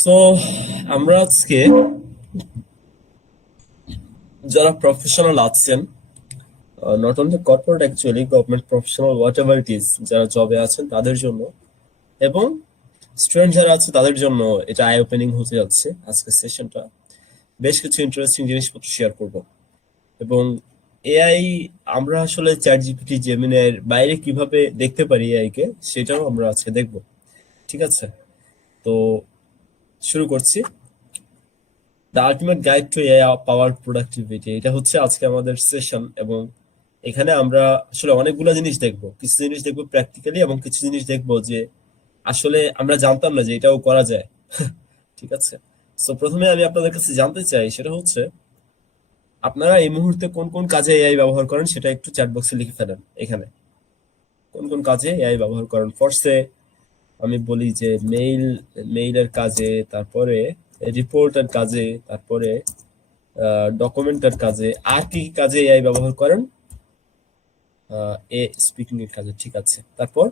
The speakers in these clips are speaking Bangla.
সো আমরা আজকে যারা প্রফেশনাল আছেন, not only corporate, actually government professional what ever it is, যারা জবে আছেন তাদের জন্য এবং স্টুডেন্ট যারা আছে তাদের জন্য এটা আই ওপেনিং হতে যাচ্ছে। আজকের সেশনটা বেশ কিছু ইন্টারেস্টিং জিনিসপত্র শেয়ার করব এবং এআই, আমরা আসলে চ্যাট জিপিটি, জেমিনাইয়ের বাইরে কিভাবে দেখতে পারি এআই কে, সেটাও আমরা আজকে দেখব। ঠিক আছে, তো শুরু করছি। The ultimate guide to AI power productivity, এটা হচ্ছে আজকে আমাদের সেশন এবং এখানে আমরা আসলে অনেকগুলো জিনিস দেখবো। কিছু জিনিস দেখবো প্র্যাকটিক্যালি এবং কিছু জিনিস দেখবো যে আসলে আমরা জানতাম না যে এটাও করা যায়। ঠিক আছে, সো প্রথমে আমি আপনাদের কাছে জানতে চাই, সেটা হচ্ছে আপনারা এই মুহূর্তে কোন কোন কাজে এআই ব্যবহার করেন সেটা একটু চ্যাট বক্সে লিখে ফেলেন। এখানে কোন কোন কাজে এআই ব্যবহার করেন। ফার্স্টে আমি বলি যে মেইলের কাজে, তারপরে রিপোর্টের কাজে, তারপরে ডকুমেন্টের কাজে, আর কি কি কাজে এআই ব্যবহার করেন? স্পিকিং এর কাজে। ঠিক আছে, তারপর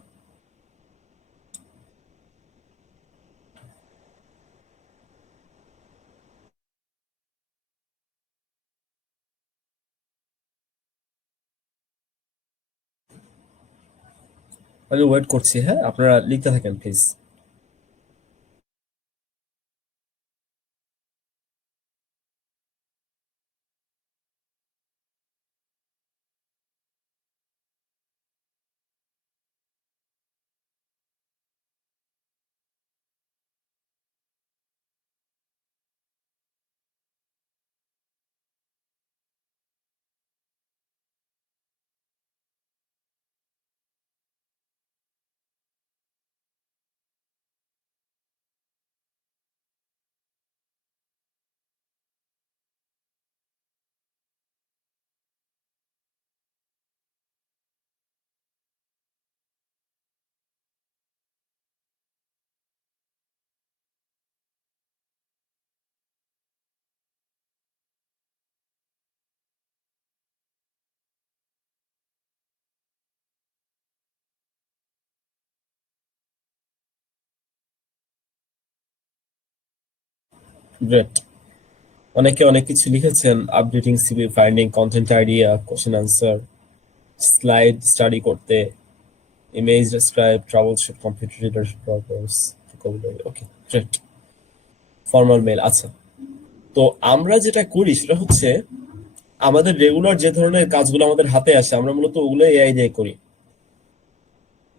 আমি ওয়েট করছি। হ্যাঁ, আপনারা লিখতে থাকেন প্লিজ। গ্রেট, অনেকে অনেক কিছু লিখেছেন। Updating CV, finding content idea, question answer, slide study করতে, image describe, travel shoot, computer leadership purpose, vocabulary. Okay, great. Formal mail. আচ্ছা, তো আমরা যেটা করি সেটা হচ্ছে আমাদের রেগুলার যে ধরনের কাজগুলো আমাদের হাতে আসে, আমরা মূলত ওগুলো এআই দিয়ে করি।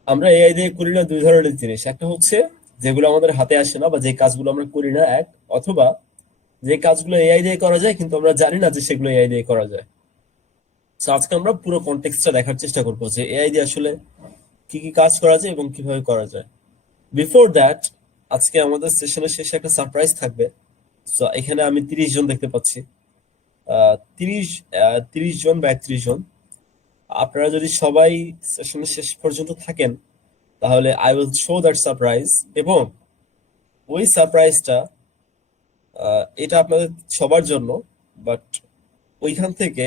আমরা এআই দিয়ে করি না দুই ধরনের জিনিস। একটা হচ্ছে যেগুলো আমাদের হাতে আসে না বা যে কাজগুলো আমরা করি না, এক, অথবা যে কাজগুলো এআই দিয়ে করা যায় কিন্তু আমরা জানি না যে সেগুলো এআই দিয়ে করা যায়। তো আজকে আমরা পুরো কনটেক্সটটা দেখার চেষ্টা করবো যে এআই দিয়ে আসলে কি কি কাজ করা যায় এবং কিভাবে করা যায়। বিফোর দ্যাট, আজকে আমাদের সেশনের শেষে একটা সারপ্রাইজ থাকবে। তো এখানে আমি 30 জন দেখতে পাচ্ছি। 30 জন বা 31 জন। আপনারা যদি সবাই সেশনের শেষ পর্যন্ত থাকেন তাহলে I will show that surprise, এবং ওই সারপ্রাইজটা, এটা আপনাদের সবার জন্য, বাট ওইখান থেকে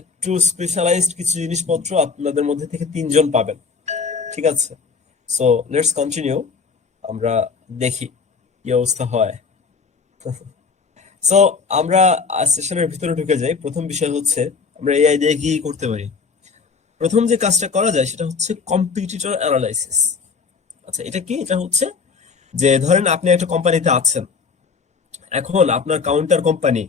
একটু স্পেশালাইজড কিছু জিনিসপত্র আপনাদের মধ্যে থেকে 3 জন পাবেন। ঠিক আছে, সো লেটস কন্টিনিউ। আমরা দেখি কি অবস্থা হয়। সো আমরা সেশনের ভিতরে ঢুকে যাই। প্রথম বিষয় হচ্ছে আমরা এআই দিয়ে কি করতে পারি। প্রথম যে কাজটা করা যায় সেটা হচ্ছে কম্পিটিটর অ্যানালাইসিস। আচ্ছা, এটা কি? এটা হচ্ছে যে ধরেন আপনি একটা কোম্পানিতে আছেন, এখন আপনার কাউন্টার কোম্পানি,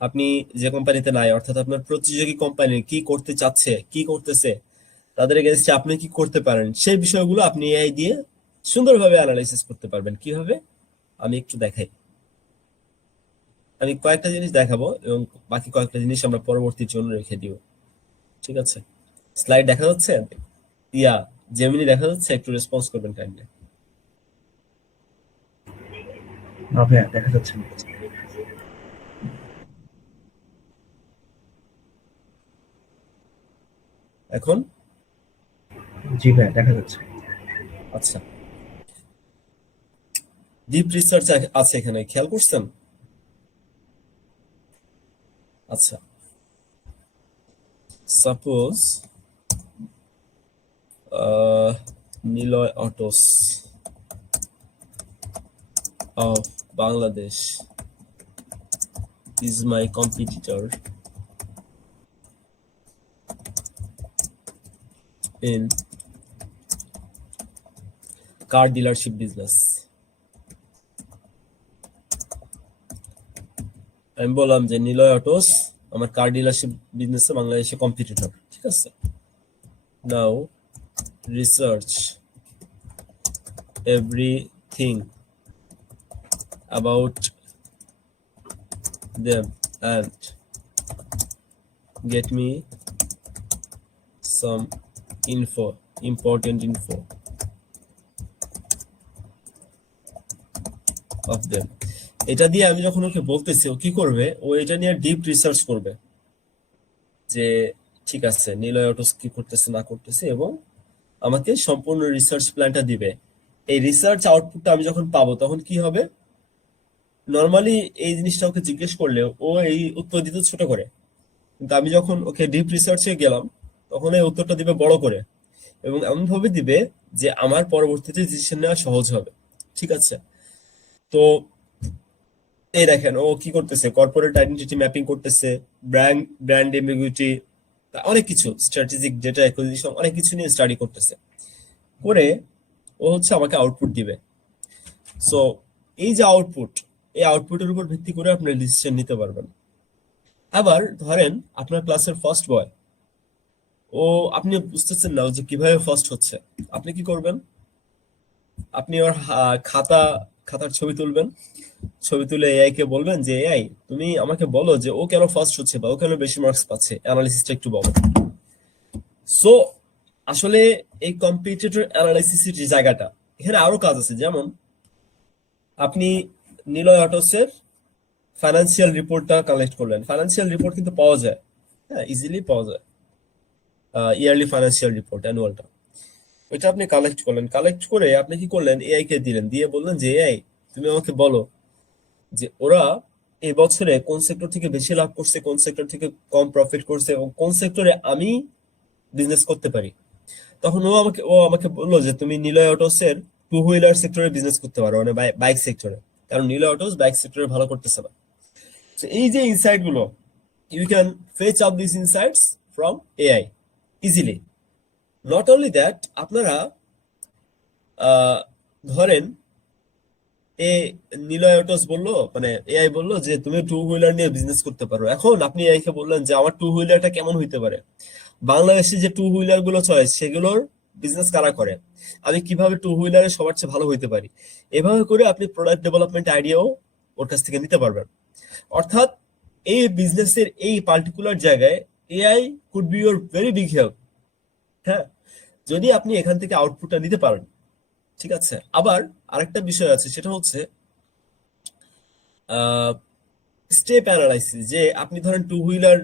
আপনি যে কোম্পানিতে নাই, অর্থাৎ আপনার প্রতিযোগী কোম্পানি কি করতে চাচ্ছে, কি করতেছে, তাদের এগেইনস্টে আপনি কি করতে পারেন, সেই বিষয়গুলো আপনি এআই দিয়ে সুন্দরভাবে অ্যানালাইসিস করতে পারবেন। কিভাবে? আমি একটু দেখাই। আমি কয়েকটা জিনিস দেখাবো এবং বাকি কয়েকটা জিনিস আমরা পরবর্তীর জন্য রেখে দিব। ঠিক আছে, স্লাইড দেখা যাচ্ছে? ইয়া, জেমিনি দেখা যাচ্ছে? একটু রেসপন্স করবেন কাইন্ডলি। না ভাইয়া, দেখা যাচ্ছে না। এখন? জি ভাইয়া, দেখা যাচ্ছে। আচ্ছা, ডিপ রিসার্চ আছে এখানে, খেয়াল করছেন? আচ্ছা, suppose Niloy autos, of Bangladesh is my competitor in car dealership business. আমি বললাম যে নিলয় অটোস আমার কার ডিলারশিপ বিজনেসে বাংলাদেশে কম্পিটিটর, ঠিক আছে। Now research everything about them and get me some important info of them. এটা দিয়ে আমি যখন ওকে বলতেছি ও কি করবে, ও এটা নিয়ে ডিপ রিসার্চ করবে যে ঠিক আছে নিলয় অটোস কি করতেছে না করতেছে, এবং আমাকে সম্পূর্ণ রিসার্চ প্ল্যানটা দিবে। এই রিসার্চ আউটপুটটা আমি যখন পাবো তখন কি হবে, নর্মালি এই জিনিসটা ওকে জিজ্ঞেস করলে ও এই উত্তর দিতে ছোট করে, কিন্তু আমি যখন ওকে ডিপ রিসার্চে গেলাম তখন এই উত্তরটা দিবে বড় করে, এবং এমন ভাবে দিবে যে আমার পরবর্তীতে ডিসিশন নেওয়া সহজ হবে, ঠিক আছে। তো এই দেখেন ও কি করতেছে, কর্পোরেট আইডেন্টিটি ম্যাপিং করতেছে, ব্র্যান্ড এম্বিগুইটি, অনেক কিছু, স্ট্র্যাটেজিক ডেটা অ্যাকুইজিশন, অনেক কিছু নিয়ে স্টাডি করতেছে, করে ও হচ্ছে আমাকে আউটপুট দিবে। সো এই যে আউটপুট, এই আউটপুটের উপর ভিত্তি করে আপনি ডিসিশন নিতে পারবেন। আবার ধরেন আপনার ক্লাসের ফার্স্ট বয়, ও আপনি বুঝতেছেন না যে কিভাবে ফার্স্ট হচ্ছে, আপনি কি করবেন, আপনি ওর খাতার ছবি তুলবেন, ছবি তুলে এআই কে বলবেন যে এআই তুমি আমাকে বলো যে ও কেন ফার্স্ট হচ্ছে বা ও কেন বেশি মার্কস পাচ্ছে, অ্যানালিসিসটা একটু বলো। সো আসলে এই কম্পিটিটর অ্যানালাইসিসের যে জায়গাটা, এখানে আরো কাজ আছে, যেমন আপনি নিলয় অটোসের ফাইন্যান্সিয়াল রিপোর্টটা কালেক্ট করলেন, ফাইন্যান্সিয়াল রিপোর্ট কিন্তু পাওয়া যায়, হ্যাঁ ইজিলি পাওয়া যায়, ইয়ারলি ফাইন্যান্সিয়াল রিপোর্ট অ্যানুয়ালটা, ওইটা আপনি কালেক্ট করলেন, কালেক্ট করে আপনি কি করলেন এআই কে দিলেন, দিয়ে বললেন যে এআই তুমি আমাকে বলো যে ওরা এই বছরে কোন সেক্টর থেকে বেশি লাভ করছে, কোন সেক্টর থেকে কম প্রফিট করছে, এবং কোন সেক্টরে আমি বিজনেস করতে পারি। তখন ও আমাকে বললো যে তুমি নিলয় অটোসের টু হুইলার সেক্টরে বিজনেস করতে পারো, মানে বাইক সেক্টরে, কারণ নিলয় অটোস বাইক সেক্টরে ভালো করতেছে না। তো এই যে ইনসাইট গুলো, you can fetch up this insights from AI easily. Not only that, আপনারা ধরেন এ নিলয় অটোস বললো, মানে এআই বললো যে তুমি টু হুইলার নিয়ে বিজনেস করতে পারো, এখন আপনি এআই কে বললেন যে আমার টু হুইলারটা কেমন হইতে পারে, বাংলাদেশে যে টু হুইলার গুলো চলে সেগুলোর বিজনেস কারা করে, আমি কিভাবে টু হুইলারে সবার চেয়ে ভালো হইতে পারি, এভাবে করে আপনি প্রোডাক্ট ডেভেলপমেন্ট আইডিয়াও ওর কাছ থেকে নিতে পারবেন। অর্থাৎ এই বিজনেসের এই পার্টিকুলার জায়গায় AI could B your very big help, হ্যাঁ, যদি আপনি এখান থেকে আউটপুটটা নিতে পারেন, ঠিক আছে। আবার আরেকটা বিষয় আছে, সেটা হচ্ছে স্টেপ অ্যানালাইসিস, যে আপনি ধরেন টু হুইলার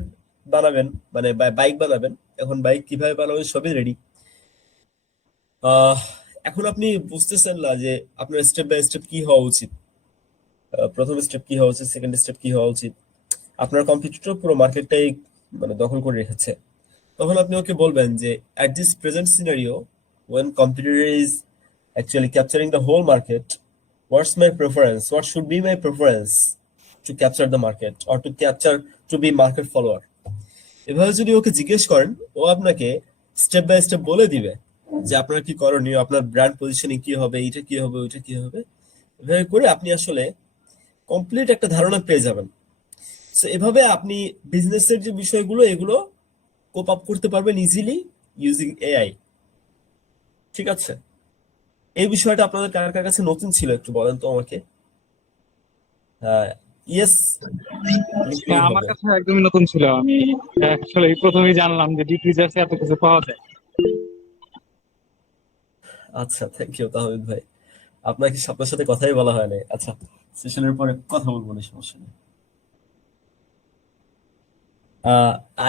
বানাবেন, মানে বাইক বানাবেন, এখন বাইক কিভাবে বানাবেন সবই রেডি, এখন আপনি বুঝতেছেন না যে আপনার স্টেপ বাই স্টেপ কি হওয়া উচিত, প্রথম স্টেপ কি হওয়া উচিত, সেকেন্ড স্টেপ কি হওয়া উচিত, আপনার কম্পিটিটর পুরো মার্কেটটাই মানে দখল করে রেখেছে, তখন আপনি ওকে বলবেন যে at this present scenario when competitor is actually capturing the whole market, what's my preference, what should be my preference to capture the market or to be market follower। এভাবে যদি ওকে জিজ্ঞেস করেন, ও আপনাকে স্টেপ বাই স্টেপ বলে দিবে যে আপনার কি করণীয়, আপনার ব্র্যান্ড পজিশনিং কি হবে, এটা কি হবে, ওইটা কি হবে, এভাবে করে আপনি আসলে কমপ্লিট একটা ধারণা পেয়ে যাবেন। সো এভাবে আপনি বিজনেসের যে বিষয়গুলো এগুলো কোপ আপ করতে পারবেন ইজিলি ইউজিং এআই, ঠিক আছে। এই বিষয়টা আপনাদের কার কার কাছে নতুন ছিল একটু বলেন তো আমাকে। ইয়েস, হ্যাঁ, আমার কাছে একদমই নতুন ছিল। আমি আসলে এই প্রথমেই জানলাম যে ডিপ রিসার্চে এত কিছু পাওয়া যায়। আচ্ছা, থ্যাংক ইউ তাহমিদ ভাই, আপনাকে আপনার সাথে কথাই বলা হয় না। আচ্ছা, সেশনের পরে কথা বলবো না, সমস্যা নেই।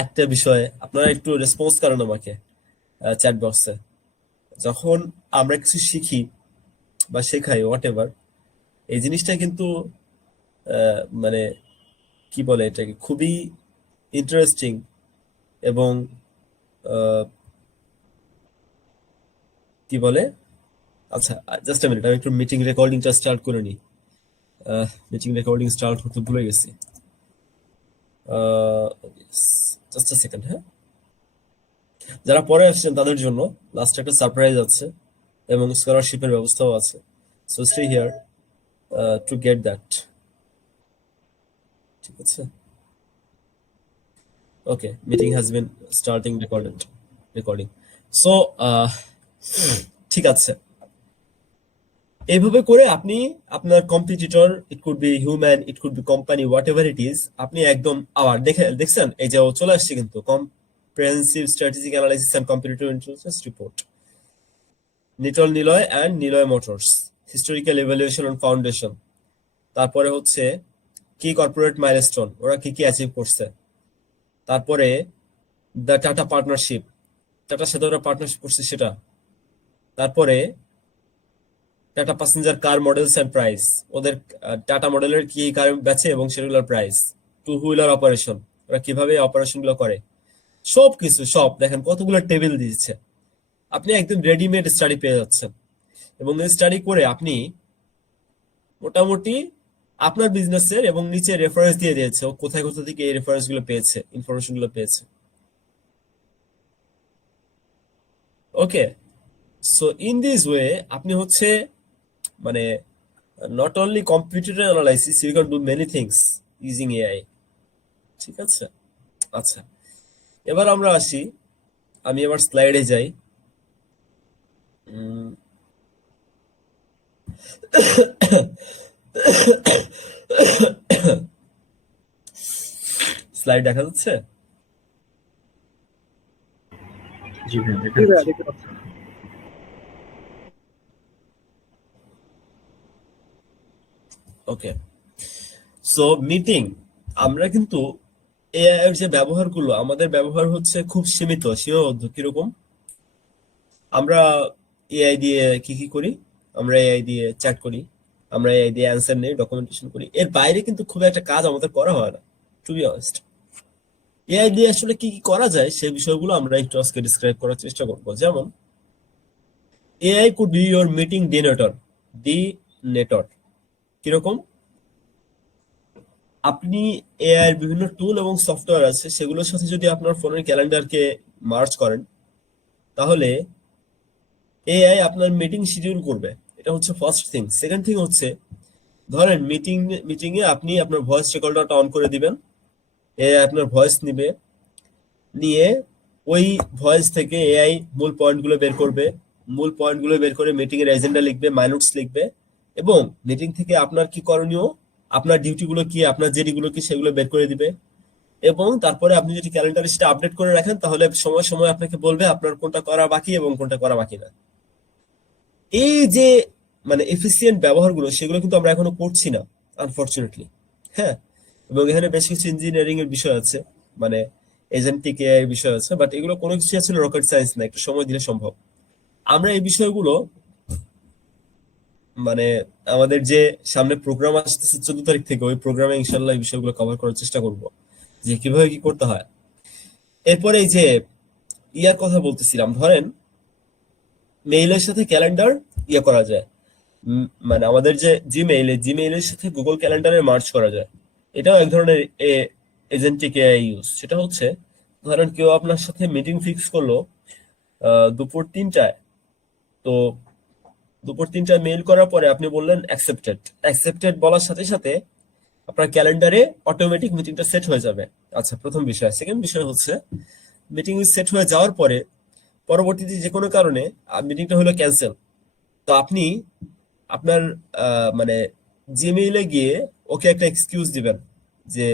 একটা বিষয় আপনারা একটু রেসপন্স করেন আমাকে চ্যাট বক্সে, যখন আমরা কিছু শিখি বা শেখাই হোয়াট এভার, এই জিনিসটা কিন্তু মানে কি বলে এটাকে খুবই ইন্টারেস্টিং এবং কি বলে, আচ্ছা জাস্ট মিনিট, আমি একটু মিটিং রেকর্ডিংটা স্টার্ট করে নিই। মিটিং রেকর্ডিং স্টার্ট করতে ভুলে গেছি। Just a second. হ্যাঁ, যারা পরে আসছেন তাদের জন্য লাস্টে একটা সারপ্রাইজ আছে এবং স্কলারশিপের ব্যবস্থাও আছে। So stay here to get that. ঠিক আছে, okay, meeting has been starting recording. So ঠিক আছে, এইভাবে করে আপনি আপনার competitor, it could be human, it could be company, whatever it is, আপনি একদম আবার দেখছেন এই যে ও চলে আসছে কিন্তু comprehensive strategic analysis and competitive intelligence report, Nitol Niloy and Niloy Motors, historical evaluation and foundation. তারপরে হচ্ছে কি কর্পোরেট মাইলস্টোন, ওরা কি কি অ্যাচিভ করছে। তারপরে দ্য টাটা পার্টনারশিপ, টাটার সাথে ওরা পার্টনারশিপ করছে সেটা। তারপরে Tata passenger car models and price, ওদের টাটা মডেলের কি কার বেচে এবং সেগুলোর প্রাইস। টু হুইলার অপারেশন, ওরা কিভাবে অপারেশন গুলো করে, সব কিছু সব দেখেন কতগুলো টেবিল দিচ্ছে। আপনি একদম রেডিমেড স্টাডি পেয়ে যাচ্ছেন এবং এই স্টাডি করে আপনি মোটামুটি আপনার বিজনেসের এবং নিচে রেফারেন্স দিয়ে দিয়েছে ও কোথায় কোথা থেকে এই রেফারেন্স গুলো পেয়েছে, ইনফরমেশন গুলো পেয়েছে। ওকে, সো ইন দিস ওয়ে আপনি হচ্ছে মানে not only computer analysis, you can do many things using AI. ঠিক আছে, আচ্ছা, এবার আমরা আসি, আমি এবার স্লাইডে যাই। স্লাইড দেখা যাচ্ছে? জি ভাইয়া দেখা জি ভাইয়া, যাচ্ছে। দেখতে পাচ্ছি। ওকে, সো মিটিং, আমরা কিন্তু এআই এর যে ব্যবহারগুলো, আমাদের ব্যবহার হচ্ছে খুব সীমাবদ্ধ। কিরকম? আমরা এআই দিয়ে কি কি করি? আমরা এআই দিয়ে চ্যাট করি, আমরা এআই দিয়ে অ্যান্সার নেই, ডকুমেন্টেশন করি। এর বাইরে কিন্তু খুব একটা কাজ আমাদের করা হয় না, টু বি অনেস্ট। এআই দিয়ে আসলে কি কি করা যায় সেই বিষয়গুলো আমরা একটু আজকে ডিসক্রাইব করার চেষ্টা করবো। যেমন AI could be your meeting ডিনেটর। কিরকম? আপনি এআই এর বিভিন্ন টুল এবং সফটওয়্যার আছে, সেগুলোর সাথে যদি আপনার ফোনের ক্যালেন্ডারকে মার্জ করেন, তাহলে এআই আপনার মিটিং শিডিউল করবে। এটা হচ্ছে ফার্স্ট থিং। সেকেন্ড থিং হচ্ছে, ধরেন মিটিং এ আপনি আপনার ভয়েস রেকর্ডারটা অন করে দিবেন, এআই আপনার ভয়েস নিবে, নিয়ে ওই ভয়েস থেকে এআই মূল পয়েন্টগুলো বের করবে, মূল পয়েন্টগুলো বের করে মিটিং এর এজেন্ডা লিখবে, মাইনোটস লিখবে, এবং মিটিং থেকে আপনার কি করণীয়, আপনার ডিউটিগুলো কি, আপনার জেডিগুলো কি, সেগুলো বের করে দিবে। এবং তারপরে আপনি যদি ক্যালেন্ডারে সেটা আপডেট করে রাখেন, তাহলে সময় সময় আপনাকে বলবে আপনার কোনটা করা বাকি এবং কোনটা করা বাকি না। এই যে মানে এফিসিয়েন্ট ব্যবহারগুলো, সেগুলো কিন্তু আমরা এখনো করছি না, আনফরচুনেটলি। হ্যাঁ, এবং এখানে বেশ কিছু ইঞ্জিনিয়ারিং এর বিষয় আছে, মানে এজেন্টিক এআই এর বিষয় আছে, বাট এগুলো কোনো কিছু আসলে রকেট সায়েন্স না, একটু সময় দিলে সম্ভব। আমরা এই বিষয়গুলো মানে আমাদের যে সামনে প্রোগ্রাম আসতেছে 14 তারিখ থেকে, ওই প্রোগ্রামে ইনশাল্লাহ এই বিষয়গুলো কভার করার চেষ্টা করব, যে কিভাবে কি করতে হয়। এরপরে এই যে ইয়ার কথা বলতেছিলাম, ধরেন মেইলের সাথে ক্যালেন্ডার ইয়ে করা যায়, মানে আমাদের যে জিমেইলের সাথে গুগল ক্যালেন্ডারে মার্জ করা যায়। এটাও এক ধরনের এজেন্টিক এআই ইউজ। সেটা হচ্ছে, ধরেন কেউ আপনার সাথে মিটিং ফিক্স করলো দুপুর 3টায়, তো দুপুর 3টায় মেইল করার পরে আপনি বললেন অ্যাকসেপ্টেড বলার সাথে সাথে আপনার ক্যালেন্ডারে অটোমেটিক মিটিংটা সেট হয়ে যাবে। আচ্ছা, প্রথম বিষয়। সেকেন্ড বিষয় হচ্ছে, মিটিং সেট হয়ে যাওয়ার পরে পরবর্তীতে যে কোনো কারণে মিটিংটা হলো ক্যান্সেল, তো আপনি আপনার মানে জিমেইলে গিয়ে ওকে একটা এক্সকিউজ দিবেন যে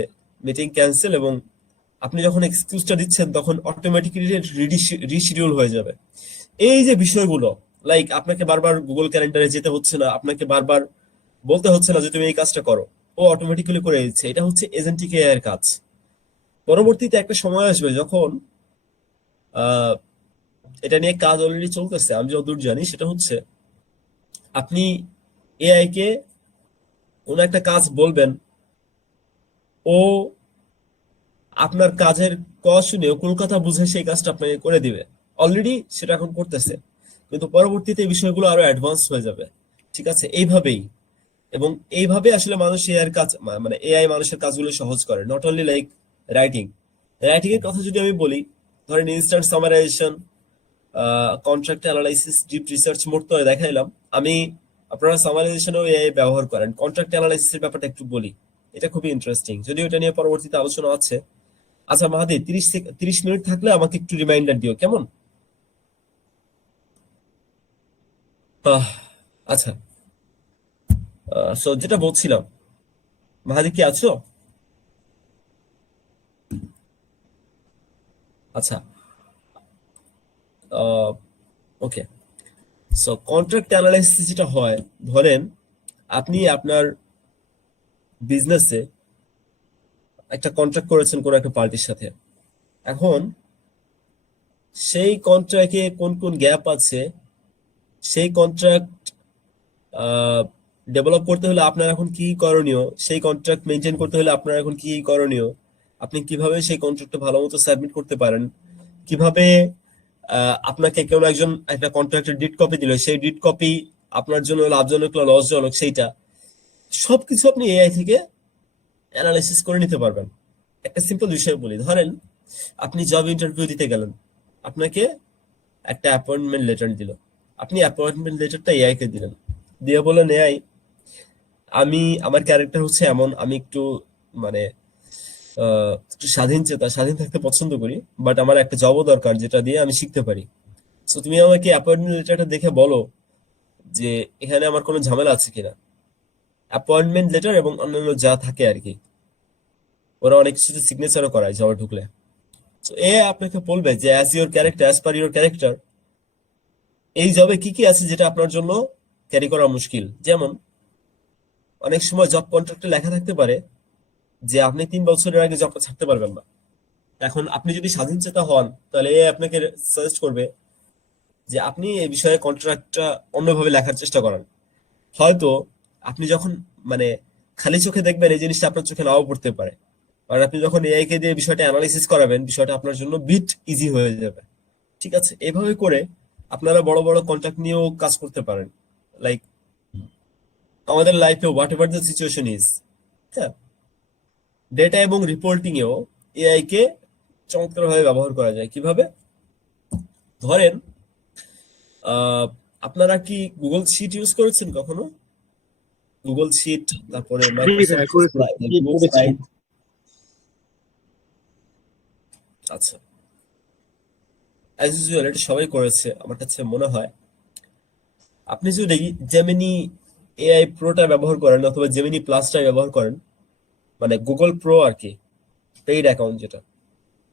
মিটিং ক্যান্সেল, এবং আপনি যখন এক্সকিউজটা দিচ্ছেন তখন অটোমেটিক্যালি রিশিডিউল হয়ে যাবে। এই যে বিষয়গুলো, লাইক আপনাকে বারবার গুগল ক্যালেন্ডারে যেতে হচ্ছে না, আপনাকে বারবার বলতে হচ্ছে না যে তুমি এই কাজটা করো, ও অটোমেটিক্যালি করে দিচ্ছে। এটা হচ্ছে এজেন্টিক এআই এর কাজ। পরবর্তীতে একটা সময় আসবে যখন আহ এটা নিয়ে কাজ অলরেডি চলতেছে, আমি যতদূর জানি, সেটা হচ্ছে আপনি এআই কে কোন একটা কাজ বলবেন, ও আপনার কাজের শুনে কলকাতা বুঝে সেই কাজটা আপনাকে করে দিবে। অলরেডি সেটা এখন করতেছে, কিন্তু পরবর্তীতে এই বিষয়গুলো আরো অ্যাডভান্স হয়ে যাবে। ঠিক আছে, এইভাবেই এবং এইভাবে আসলে মানুষ এআই এর কাজ মানে এআই মানুষের কাজগুলো সহজ করে, not only like writing. Writing এর কথা যদি আমি বলি, ধরেন instant summarisation, contract analysis, deep research, মোট তো দেখাইলাম আমি। আপনারা সামারাইজেশনেও এআই ব্যবহার করেন। কন্ট্রাক্ট অ্যানালাইসিসের ব্যাপারটা একটু বলি, এটা খুবই ইন্টারেস্টিং, যদিও এটা নিয়ে পরবর্তীতে আলোচনা আছে। আচ্ছা মাহাদি, 30 মিনিট থাকলে আমাকে একটু রিমাইন্ডার দিও, কেমন? আহ, আচ্ছা, সো যেটা বলছিলাম, মাহাদি কি আছো? আচ্ছা, ওকে। সো কন্ট্রাক্ট অ্যানালাইসিস যেটা হয়, ধরেন আপনি আপনার বিজনেসে একটা কন্ট্রাক্ট করেছেন কোনো একটা পার্টির সাথে। এখন সেই কন্ট্রাক্টে কোন কোন গ্যাপ আছে, সেই কন্ট্রাক্ট ডেভেলপ করতে হলে আপনার এখন কি করণীয়, সেই কন্ট্রাক্ট মেনটেন করতে হলে আপনার এখন কি করণীয়, আপনি কিভাবে সেই কন্ট্রাক্টটা ভালো মতো সাবমিট করতে পারেন, কিভাবে আপনাকে কেউ একজন একটা কন্ট্রাক্টের ডিড কপি দিল, সেই ডিড কপি আপনার জন্য লাভজনক না লসজনক, সেইটা সবকিছু আপনি এআই থেকে অ্যানালাইসিস করে নিতে পারবেন। একটা সিম্পল বিষয় বলি, ধরেন আপনি জব ইন্টারভিউ দিতে গেলেন, আপনাকে একটা অ্যাপয়েন্টমেন্ট লেটার দিল, আপনি অ্যাপয়েন্টমেন্ট লেটারটা এআই কে দিলেন, দিয়ে বললেন এআই, আমার ক্যারেক্টার হচ্ছে এমন, আমি একটু মানে একটু স্বাধীন চেতা, স্বাধীন থাকতে পছন্দ করি, বাট আমার একটা জবও দরকার যেটা দিয়ে আমি শিখতে পারি। তো তুমি আমাকে অ্যাপয়েন্টমেন্ট লেটারটা দেখে বলো যে এখানে আমার কোনো ঝামেলা আছে কিনা। অ্যাপয়েন্টমেন্ট লেটার এবং অন্যান্য যা থাকে আর কি, ওরা অনেক কিছুতে সিগনেচারও করায় জবে ঢুকলে। তো এ আপনাকে বলবে যে as your character, as per your character, এই জবে কি কি আছে যেটা আপনার জন্য ক্যারি করা মুশকিল। যেমন অনেক সময় জব কন্ট্রাক্টে লেখা থাকতে পারে যে আপনি 3 বছরের আগে জবটা ছাড়তে পারবেন না। এখন আপনি যদি স্বাধীন চেতা হন, তাহলে এ আপনাকে সাজেস্ট করবে যে আপনি এই বিষয়ে কন্ট্রাক্টটা অন্যভাবে লেখার চেষ্টা করেন। হয়তো আপনি যখন মানে খালি চোখে দেখবেন, এই জিনিসটা আপনার চোখে নাও পড়তে পারে, আর আপনি যখন এআই কে দিয়ে বিষয়টা অ্যানালাইসিস করাবেন, বিষয়টা আপনার জন্য বিট ইজি হয়ে যাবে। ঠিক আছে, এভাবে করে আপনারা বড় বড় কন্ট্রাক্ট নিয়েও কাজ করতে পারেন। লাইক আমাদের লাইফে what ever the situation is, হ্যাঁ, ডেটা এবং রিপোর্টিং এও এআই কে চমৎকার ভাবে ব্যবহার করা যায়। কিভাবে? ধরেন আহ আপনারা কি গুগল শিট ইউজ করেছেন কখনো? গুগল শিট, তারপরে জি ভাই, মাইক্রোসফট করেছি। স্লাইড। আচ্ছা, অ্যাজ ইউজুয়াল এটা সবাই করেছে আমার কাছে মনে হয়। আপনি যদি জেমিনি এআই প্রোটা ব্যবহার করেন অথবা জেমিনি প্লাসটা ব্যবহার করেন, মানে গুগল প্রো আর কি, পেইড অ্যাকাউন্ট যেটা,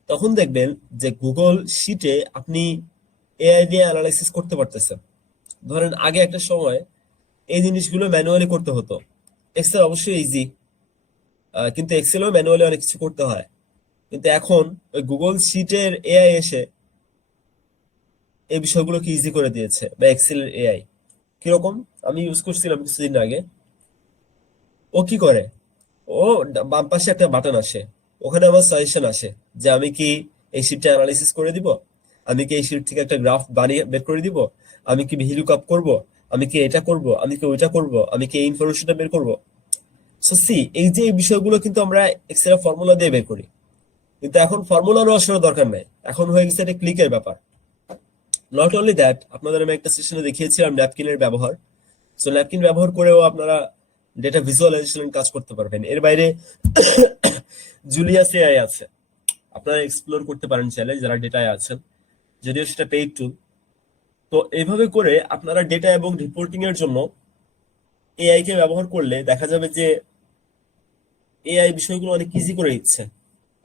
তখন দেখবেন যে গুগল শিটে আপনি এআই দিয়ে অ্যানালাইসিস করতে পারতেছেন। ধরেন আগে একটা সময় এই জিনিসগুলো ম্যানুয়ালি করতে হতো। এক্সেল অবশ্যই ইজি, কিন্তু এক্সেলও ম্যানুয়ালি অনেক কিছু করতে হয়। কিন্তু এখন ওই গুগল শিটের এআই এসে এই বিষয়গুলোকে ইজি করে দিয়েছে, বা এক্সেল এর এআই। কিরকম? আমি ইউজ করছিলাম কিছুদিন আগে। ও কি করে, ও বাম পাশে একটা বাটন আসে, ওখানে আমার সাজেশন আসে যে আমি কি এই শিটটা অ্যানালাইসিস করে দিব, আমি কি এই শিট থেকে একটা গ্রাফ বানিয়ে বের করে দিব, আমি কি ভিলুক আপ করব, আমি কি এটা করব, আমি কি ওইটা করব, আমি কি এই ইনফরমেশনটা বের করব। সো সি, এই যে এই বিষয়গুলো কিন্তু আমরা এক্সেল ফর্মুলা দিয়ে বের করি, কিন্তু এখন ফর্মুলারও আসলে দরকার নাই, এখন হয়ে গেছে একটা ক্লিকের ব্যাপার। নট অনলি দ্যাট, আপনাদের আমি একটা সেশনে দেখিয়েছিলাম ন্যাপকিনের ব্যবহার। সো ন্যাপকিন ব্যবহার করেও আপনারা ডেটা ভিজুয়ালাইজেশন কাজ করতে পারবেন। এর বাইরে জুলিয়াস এআই আছে, আপনারা এক্সপ্লোর করতে পারেন চাইলে যারা ডেটায় আছেন, যদিও সেটা পেইড টুল। তো এইভাবে করে আপনারা ডেটা এবং রিপোর্টিং এর জন্য এআই কে ব্যবহার করলে দেখা যাবে যে এআই বিষয়গুলো অনেক ইজি করে দিচ্ছে।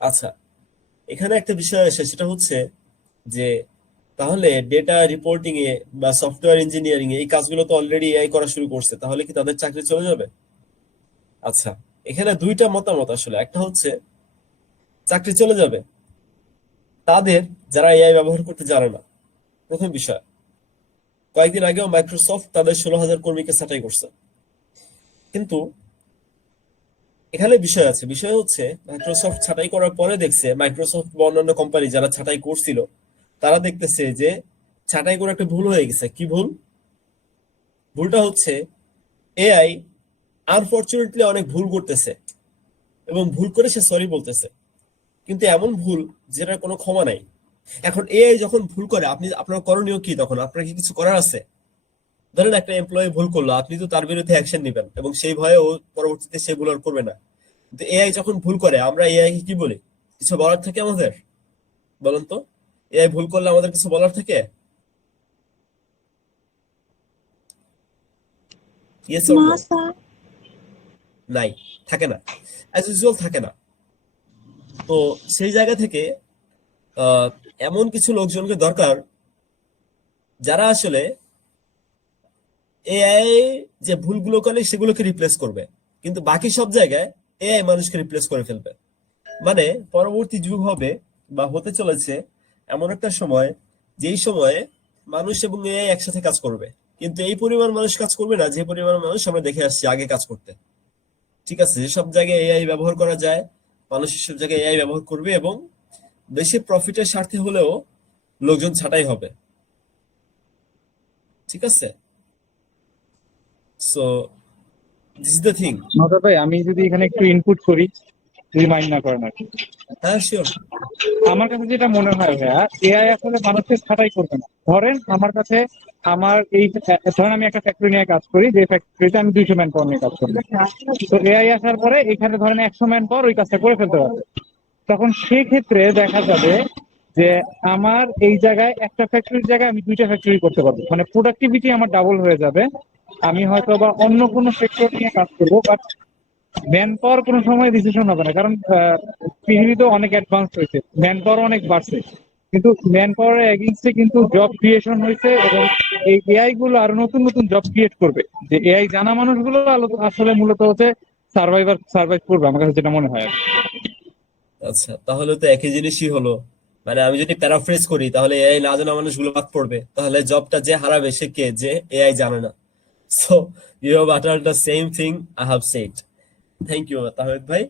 আচ্ছা, এখানে একটা বিষয় আসে, সেটা হচ্ছে যে তাহলে ডেটা রিপোর্টিং এ বা সফটওয়্যার ইঞ্জিনিয়ারিং এ এই কাজগুলো তো অলরেডি এআই করা শুরু করছে, তাহলে কি তাদের চাকরি চলে যাবে? আচ্ছা, এখানে দুইটা মতামত আসলে। একটা হচ্ছে চাকরি চলে যাবে তাদের যারা এআই ব্যবহার করতে জানে না। প্রথম বিষয়, কয়েকদিন আগেও মাইক্রোসফট তাদের 16,000 কর্মীকে ছাঁটাই করছে। কিন্তু এখানে বিষয় আছে, বিষয় হচ্ছে মাইক্রোসফট ছাঁটাই করার পরে দেখছে, মাইক্রোসফট বা অন্যান্য কোম্পানি যারা ছাঁটাই করছিল, তারা দেখতেছে যে ছাঁটাই করে একটা ভুল হয়ে গেছে। কি ভুল? ভুলটা হচ্ছে এআই আনফরচুনেটলি অনেক ভুল করতেছে এবং ভুল করে সে সরি বলতেছে, কিন্তু এমন ভুল যেটার কোনো ক্ষমা নাই। এখন এআই যখন ভুল করে, আপনার করণীয় কি? তখন আপনার কি কিছু করার আছে? ধরেন একটা এমপ্লয়ি ভুল করলো, আপনি তো তার বিরুদ্ধে অ্যাকশন নেবেন এবং সেই ভয়ে ও পরবর্তীতে সে ভুল আর করবে না। কিন্তু এআই যখন ভুল করে, আমরা এআই কে কি বলি? কিছু বলার থাকে আমাদের? বলুন তো, এআই ভুল করলে আমাদের কিছু বলার থাকে? ইয়েস অর না নো? স্যার। নাই, থাকে না, অ্যাজ ইউজুয়াল থাকে না। তো সেই জায়গা থেকে আহ, এমন কিছু লোকজনকে দরকার যারা আসলে এআই যে ভুলগুলো করে সেগুলোকে রিপ্লেস করবে, কিন্তু বাকি সব জায়গায় এআই মানুষকে রিপ্লেস করে ফেলবে। মানে পরবর্তী যুগ হবে বা হতে চলেছে এমন একটা সময়, যেই সময়ে মানুষ এবং এআই একসাথে কাজ করবে, কিন্তু এই পরিমাণ মানুষ কাজ করবে না যে পরিমাণ মানুষ আমরা দেখে আসছি আগে কাজ করতে। ঠিক আছে, যেসব জায়গায় এআই ব্যবহার করা যায়, মানুষ সেসব জায়গায় এআই ব্যবহার করবে এবং বেশি প্রফিটের স্বার্থে হলেও লোকজন ছাঁটাই হবে। ঠিক আছে, so this is the thing. নজর ভাই, আমি যদি এখানে একটু ইনপুট করি, যদি মাইন্ড না করেন আর কি। হ্যাঁ, শিওর। আমার কাছে যেটা মনে হয় ভাইয়া, এআই আসলে মানুষের ছাঁটাই করবে না। ধরেন আমার কাছে, আমার এই ধরেন আমি একটা ফ্যাক্টরি নিয়ে কাজ করি, যে ফ্যাক্টরিতে আমি 200 ম্যান পাওয়ার নিয়ে কাজ করি। তো এআই আসার পরে এখানে ধরেন 100 ম্যান পাওয়ার ওই কাজটা করে ফেলতে পারবে। তখন সেক্ষেত্রে দেখা যাবে যে আমার এই জায়গায় একটা ফ্যাক্টরির জায়গায় আমি 2টা ফ্যাক্টরি করতে পারবো, মানে প্রোডাক্টিভিটি আমার ডাবল হয়ে যাবে। আমি হয়তো বা অন্য কোনো সেক্টর নিয়ে কাজ করবো, বাট ম্যান পাওয়ার কোনো সময় ডিসিশন হবে না, কারণ পৃথিবী তো অনেক অ্যাডভান্স হয়েছে, ম্যান পাওয়ার অনেক বাড়ছে, কিন্তু ম্যান পাওয়ারের এগেইনস্টে কিন্তু জব ক্রিয়েশন হয়েছে। এবং এই এআই গুলো আরো নতুন নতুন জব ক্রিয়েট করবে, যে এআই জানা মানুষগুলো আসলে মূলত হচ্ছে সার্ভাইভ করবে, আমার কাছে যেটা মনে হয় আর কি। আচ্ছা, তাহলে তো একই জিনিসই হলো। মানে আমি যদি প্যারাফ্রেজ করি, তাহলে এআই না জানা মানুষগুলো বাদ পড়বে, তাহলে জবটা যে হারাবে সে কে? যে এআই জানে না। So you have uttered the same thing I have said. Thank you Tahmid ভাই,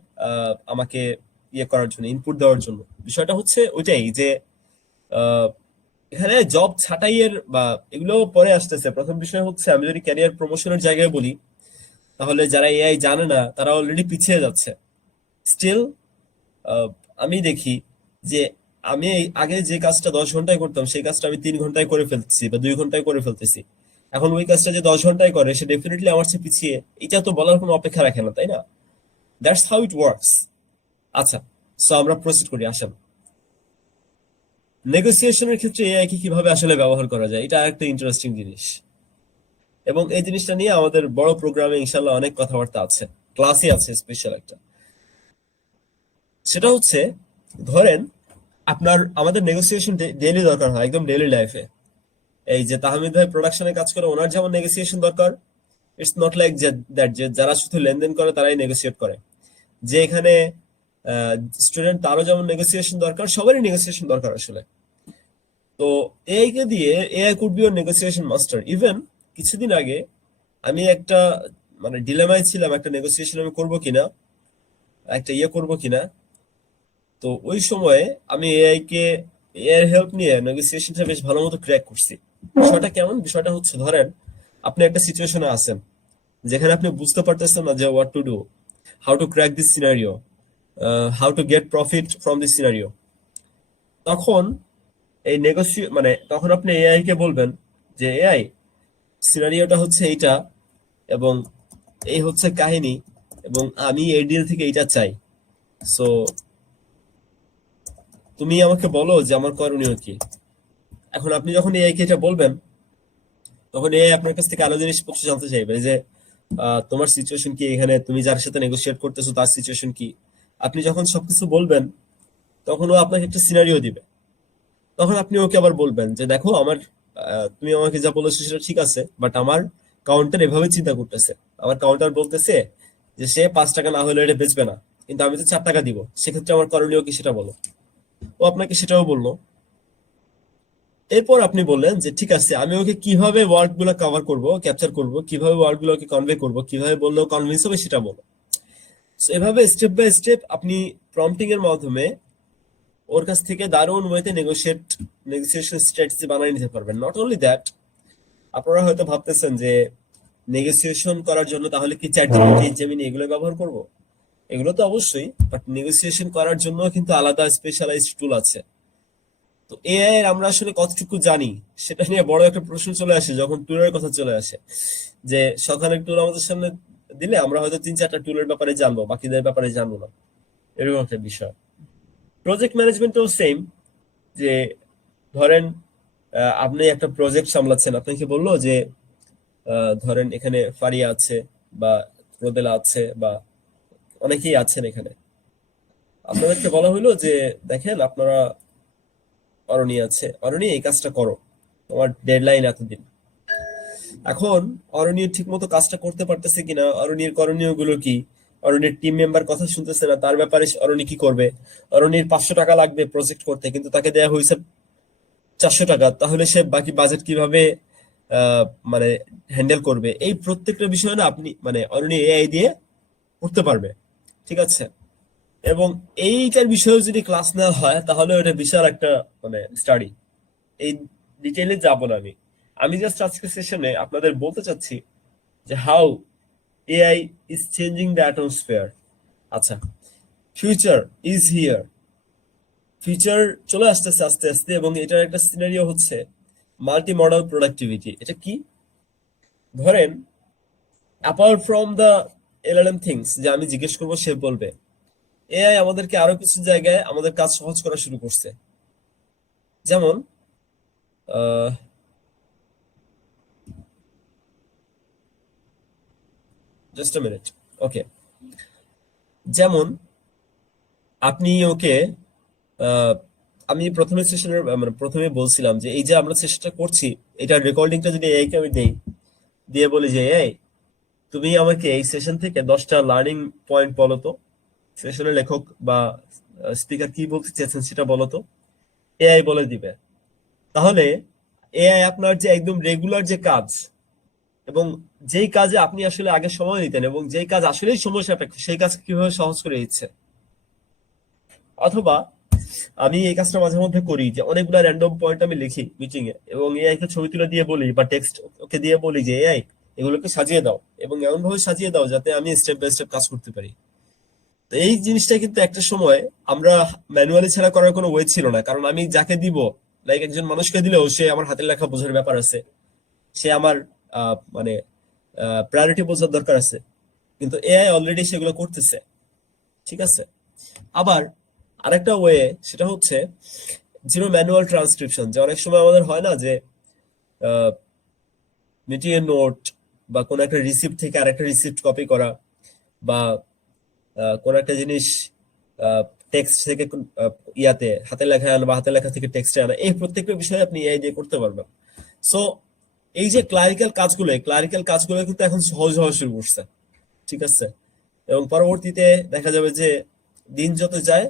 আমাকে ইয়ে করার জন্য, ইনপুট দেওয়ার জন্য। বিষয়টা হচ্ছে ওইটাই যে আহ, এখানে জব ছাঁটাইয়ের বা এগুলো পরে আসতেছে। প্রথম বিষয় হচ্ছে, আমি যদি ক্যারিয়ার প্রমোশনের জায়গায় বলি, তাহলে যারা এআই জানে না তারা অলরেডি পিছিয়ে যাচ্ছে স্টিল। আমি দেখি যে আমি আগে যে কাজটা 10 ঘন্টায় করতাম, সেই কাজটা আমি 3 ঘন্টায় করে ফেলতেছি বা 2 ঘন্টায় করে ফেলতেছি। এখন ওই কাজটা যে 10 ঘন্টায় করে, সে ডেফিনেটলি আমার চেয়ে পিছিয়ে। এটা তো বলার কোনো অপেক্ষা রাখে না, তাই না? That's how it works. আচ্ছা, সো আমরা প্রসিড করি, আসেন। নেগোসিয়েশনের ক্ষেত্রে এআই কে কিভাবে আসলে ব্যবহার করা যায়, এটা একটা ইন্টারেস্টিং জিনিস। এবং এই জিনিসটা নিয়ে আমাদের বড় প্রোগ্রামে ইনশাল্লাহ অনেক কথাবার্তা আছে, ক্লাসই আছে স্পেশাল একটা। সেটা হচ্ছে, ধরেন আমাদের নেগোসিয়েশন ডেইলি দরকার হয়, একদম ডেইলি লাইফে। এই যে তাহমিদ ভাই প্রোডাকশনে কাজ করে, ওনার যেমন নেগোসিয়েশন দরকার, ইটস নট লাইক দ্যাট যে যারা শুধু লেনদেন করে তারাই নেগোসিয়েট করে। যে এখানে স্টুডেন্ট, তারও যেমন নেগোসিয়েশন দরকার, সবারই নেগোসিয়েশন দরকার আসলে। তো এআই কে দিয়ে, AI could B or negotiation master. Even কিছুদিন আগে আমি একটা মানে ডিলেমায় ছিলাম, একটা নেগোসিয়েশন আমি করবো কিনা, একটা ইয়ে করবো কিনা। তো ওই সময়ে আমি এআই কে, এর হেল্প নিয়ে নেগোসিয়েশনটা বেশ ভালো মতো ক্র্যাক করছি। বিষয়টা কেমন? বিষয়টা হচ্ছে, ধরেন আপনি একটা সিচুয়েশনে আছেন যেখানে আপনি বুঝতে পারতেছেন না যে what to do, how to crack this scenario, how to get profit from this scenario. তখন মানে তখন আপনি এআই কে বলবেন যে এআই, সিনারিওটা হচ্ছে এইটা, এবং এই হচ্ছে কাহিনী, এবং আমি এই ডিল থেকে এইটা চাই। সো তুমি আমাকে বলো যে আমার করণীয় কি। এখন আপনি যখন এআই কে এটা বলবেন, তখন এআই আপনার কাছ থেকে আরো জিনিসপত্র জানতে চাইবে যে তোমার সিচুয়েশন কি, এখানে তুমি যার সাথে নেগোশিয়েট করতেছো তার সিচুয়েশন কি। আপনি যখন সবকিছু বলবেন, তখন ও আপনাকে একটা সিনারিও দিবে। তখন আপনি ওকে আবার বলবেন যে দেখো, তুমি আমাকে যা বলেছো সেটা ঠিক আছে, বাট আমার কাউন্টার এভাবে চিন্তা করতেছে। আমার কাউন্টার বলতেছে যে সে 5 টাকা না হলে এটা বেচবে না, কিন্তু আমি তো 4 টাকা দিব, সেক্ষেত্রে আমার করণীয় কি সেটা বলো। ও আপনাকে সেটাও বললো। এরপর আপনি বললেন যে ঠিক আছে, আমি ওকে কিভাবে ওয়ার্ড গুলো কভার করবো, ক্যাপচার করবো, কিভাবে ওয়ার্ড গুলোকে কনভে করবো, কিভাবে বললেও কনভিন্স হবে সেটা বলো। So, এভাবে স্টেপ বাই স্টেপ আপনি প্রম্পটিং এর মাধ্যমে ওর কাছ থেকে দারুণ ওয়েতে নেগোসিয়েশন স্ট্র্যাটেজি বানিয়ে নিতে পারবেন। নট অনলি দ্যাট, আপনারা হয়তো ভাবতেছেন যে নেগোসিয়েশন করার জন্য তাহলে কি চ্যাটজিপিটি, জেমিনি এগুলো ব্যবহার করব? এগুলো তো অবশ্যই, বাট নেগোসিয়েশন করার জন্য কিন্তু আলাদা স্পেশালাইজড টুল আছে। তো এআই এর আমরা আসলে কতটুকু জানি সেটা নিয়ে বড় একটা প্রশ্ন চলে আসে যখন টুলের কথা চলে আসে, যে সকালের টুল আমাদের সামনে দিলে আমরা হয়তো 3-4টা টুলের ব্যাপারে জানবো, বাকিদের ব্যাপারে জানবো না, এরকম একটা বিষয়। প্রজেক্ট ম্যানেজমেন্টও সেম, যে ধরেন আপনি একটা প্রজেক্ট সামলাচ্ছেন, আপনাকে বললো যে ধরেন এখানে ফারিয়া আছে বা রোদেলা আছে বা অনেকেই আছেন এখানে, আপনাদেরকে বলা হইলো যে দেখেন আপনারা, অরণি আছে, অরণি এই কাজটা করো, তোমার ডেডলাইন এতদিন। এখন অরণির ঠিক মতো কাজটা করতে পারতেছে কিনা, অরণির করণীয় গুলো কি, অরণির টিম মেম্বার কথা শুনতেছে না, তার ব্যাপারে অরণি কি করবে, অরণির 500 টাকা লাগবে প্রজেক্ট করতে কিন্তু তাকে দেয়া হয়েছে 400 টাকা, তাহলে সে বাকি বাজেট কিভাবে মানে হ্যান্ডেল করবে, এই প্রত্যেকটা বিষয় না আপনি মানে অরণি এআই দিয়ে করতে পারবে, ঠিক আছে? এবং এইটার বিষয়ে যদি ক্লাস নেওয়া হয় তাহলে ওটা বিশাল একটা মানে স্টাডি, এই ডিটেইলে যাব না আমি। আমি জাস্ট আজকের সেশনে আপনাদের বলতে চাচ্ছি যে how AI is changing the atmosphere. আচ্ছা, ফিউচার ইজ হিয়ার, ফিউচার চলে আসতেছে আস্তে আস্তে, এবং এটার একটা সিনারিও হচ্ছে মাল্টি মডাল প্রোডাক্টিভিটি। এটা কি? ধরেন apart from the LLM things, যে আমি জিজ্ঞেস করবো সে বলবে, এআই আমাদেরকে আরো কিছু জায়গায় আমাদের কাজ সহজ করা শুরু করছে। যেমন জাস্ট আ মিনিট, ওকে, যেমন আপনি ওকে আমি প্রথমে সেশনের মানে প্রথমে বলছিলাম যে এই যে আমরা সেশনটা করছি, এটার রেকর্ডিংটা যদি এআই কে আমি দেই, দিয়ে বলি যে এই তুমি আমাকে এই সেশন থেকে 10টা লার্নিং পয়েন্ট বলো তো, সেশনের লেখক বা স্পিকার কি বলতে চেয়েছেন সেটা বলো তো, এআই বলে দিবে। তাহলে এআই আপনার যে একদম রেগুলার যে কাজ, এবং যেই কাজে আপনি আসলে আগে সময় নিতেন এবং যেই কাজ আসলেই সময় সাপেক্ষ, সেই কাজ কিভাবে সহজ করে দিচ্ছে। অথবা আমি এই কাজটা মাঝে মধ্যে করি যে অনেকগুলো র্যান্ডম পয়েন্ট আমি লিখি মিটিং এ, এবং এআই কে ছবি তুলে দিয়ে বলি বা টেক্সট ওকে দিয়ে বলি যে এআই এগুলোকে সাজিয়ে দাও, এবং এমন ভাবে সাজিয়ে দাও যাতে আমি স্টেপ বাই স্টেপ কাজ করতে পারি। তো এই জিনিসটা কিন্তু একটা সময় আমরা ম্যানুয়ালি ছাড়া করার কোনো ওয়ে ছিল না, কারণ আমি যাকে দিব, লাইক একজন মানুষকে দিলেও সে আমার হাতের লেখা বোঝার ব্যাপার আছে, সে আমার মানে প্রায়োরিটি বোঝার দরকার আছে, কিন্তু এআই অলরেডি সেগুলো করতেছে, ঠিক আছে? আবার আরেকটা ওয়ে, সেটা হচ্ছে জিরো ম্যানুয়াল ট্রান্সক্রিপশন, যে অনেক সময় আমাদের হয় না যে মিটিং এর নোট বা কোন একটা রিসিপ্ট থেকে আরেকটা রিসিপ্ট কপি করা, বা কোন একটা জিনিস টেক্সট থেকে ইয়াতে হাতে লেখা আনা বা হাতে লেখা থেকে টেক্সটে আনা, এই প্রত্যেকটা বিষয়ে আপনি এআই দিয়ে করতে পারবেন। সো এই যে ক্লারিক্যাল কাজগুলো কিন্তু এখন সহজ হওয়া শুরু করছে, ঠিক আছে? এবং পরবর্তীতে দেখা যাবে যে দিন যত যায়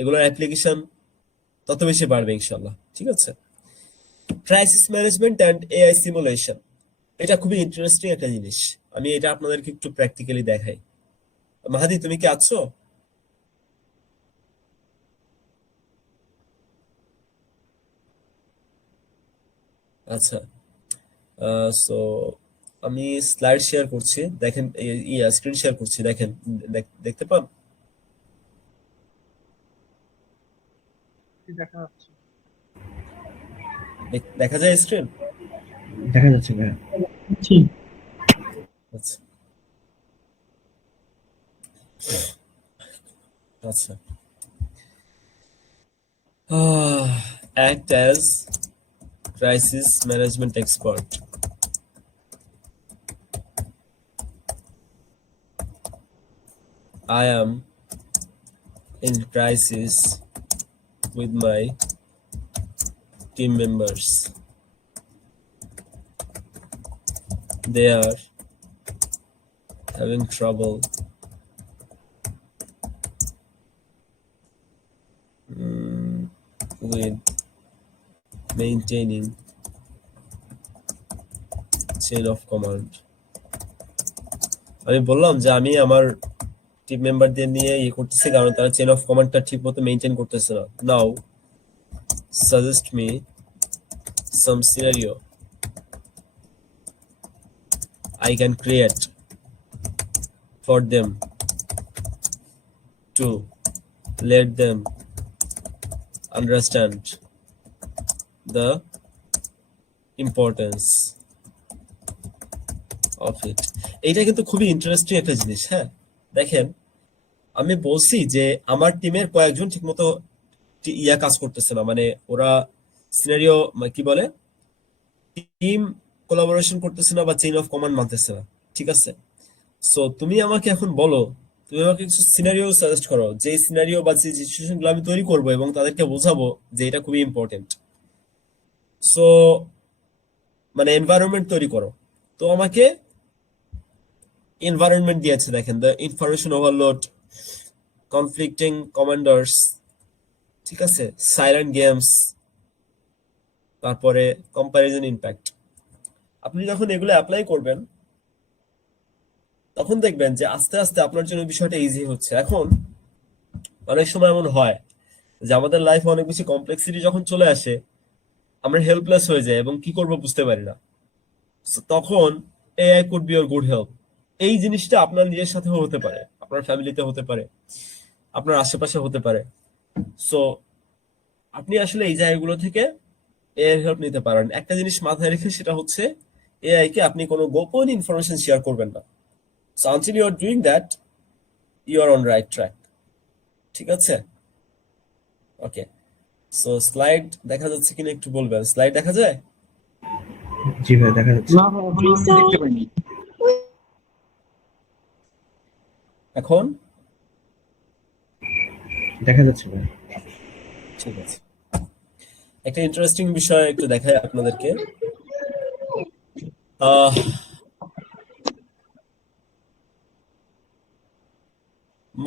এগুলোর অ্যাপ্লিকেশন তত বেশি বাড়বে ইনশাল্লাহ, ঠিক আছে? Crisis management and AI simulation, এটা খুবই ইন্টারেস্টিং একটা জিনিস, আমি এটা আপনাদেরকে একটু প্র্যাকটিক্যালি দেখাই। মাহাদি, তুমি কি আছো? আচ্ছা, সো আমি স্লাইড শেয়ার করছি, দেখেন, স্ক্রিন শেয়ার করছি, দেখেন, দেখতে পান? দেখা যাচ্ছে। দেখা যায় স্ক্রিন? দেখা যাচ্ছে ভাইয়া। আচ্ছা আচ্ছা, act as crisis management expert. I am in crisis with my team members. They are having trouble with maintaining chain of command. আমি বললাম যে আমি আমার টিম মেম্বারদের নিয়ে ইয়ে করতেছি কারণ তারা চেন অফ কমান্ডটা ঠিক মতো মেনটেন করতেছে না। Now suggest me some scenario I can create for them to let them understand the importance of it. এইটা কিন্তু খুবই ইন্টারেস্টিং একটা জিনিস। হ্যাঁ, দেখেন আমি বলছি যে আমার টিমের কয়েকজন ঠিকমতো কাজ করতেছে না, মানে ওরা সিনারিও কি বলে টিম কোলাবোরেশন করতেছে না বা চেইন অফ কমান্ড মানতেছে না, ঠিক আছে? সো তুমি আমাকে এখন বলো, তুমি আমাকে কিছু সিনারিও সাজেস্ট করো, যে সিনারিও বা যে সিচুয়েশন গুলো আমি তৈরি করবো এবং তাদেরকে বোঝাবো যে এটা খুবই ইম্পর্টেন্ট। সো মানে এনভায়রনমেন্ট তৈরি করো। তো আমাকে এনভায়রনমেন্ট দিয়েছে, দেখেন the information overload, conflicting commanders, ঠিক আছে, সাইলেন্ট গেমস, তারপরে কম্প্যারিজন ইম্প্যাক্ট। আপনি যখন এগুলো অ্যাপ্লাই করবেন তখন দেখবেন যে আস্তে আস্তে আপনার জন্য বিষয়টা ইজি হচ্ছে। এখন অনেক সময় এমন হয় যে আমাদের লাইফে অনেক বেশি কমপ্লেক্সিটি যখন চলে আসে আমরা হেল্পলেস হয়ে যাই এবং কি করব বুঝতে পারি না। So, তখন AI could B your good help. এই জিনিসটা আপনার নিজের সাথে হতে পারে, আপনার ফ্যামিলিতে হতে পারে, আপনার আশেপাশে হতে পারে। সো আপনি আসলে এই জায়গাগুলো থেকে এআই হেল্প নিতে পারেন। একটা জিনিস মাথায় রেখে, সেটা হচ্ছে এআই কে আপনি কোনো গোপন ইনফরমেশন শেয়ার করবেন না। So until you are doing that, you are on right track, ঠিক আছে? ওকে, সো স্লাইড দেখা যাচ্ছে কিনা একটু বলবেন। স্লাইড দেখা যায়? জি ভাই দেখা যাচ্ছে। না ভাই, এখনো আমি দেখতে পাইনি। এখন দেখা যাচ্ছে ভাই। ঠিক আছে, একটা ইন্টারেস্টিং বিষয় একটু দেখাই আপনাদেরকে।